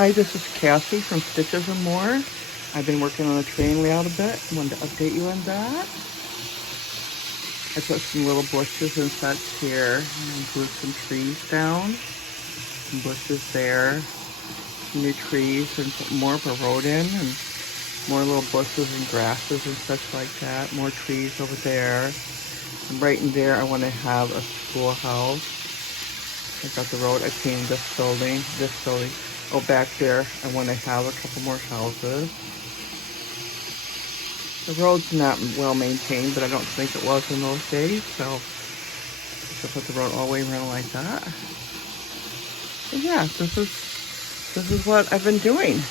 Hi, this is Cassie from Stitches and More. I've been working on the train layout a bit. Wanted to update you on that. I put some little bushes and such here and moved some trees down. Some bushes there. Some new trees and put more of a road in and more little bushes and grasses and such like that. More trees over there. And right in there I want to have a schoolhouse. I got the road. I painted this building. Oh, back there, I want to have a couple more houses. The road's not well maintained, but I don't think it was in those days, so I put the road all the way around like that. But yeah, this is what I've been doing.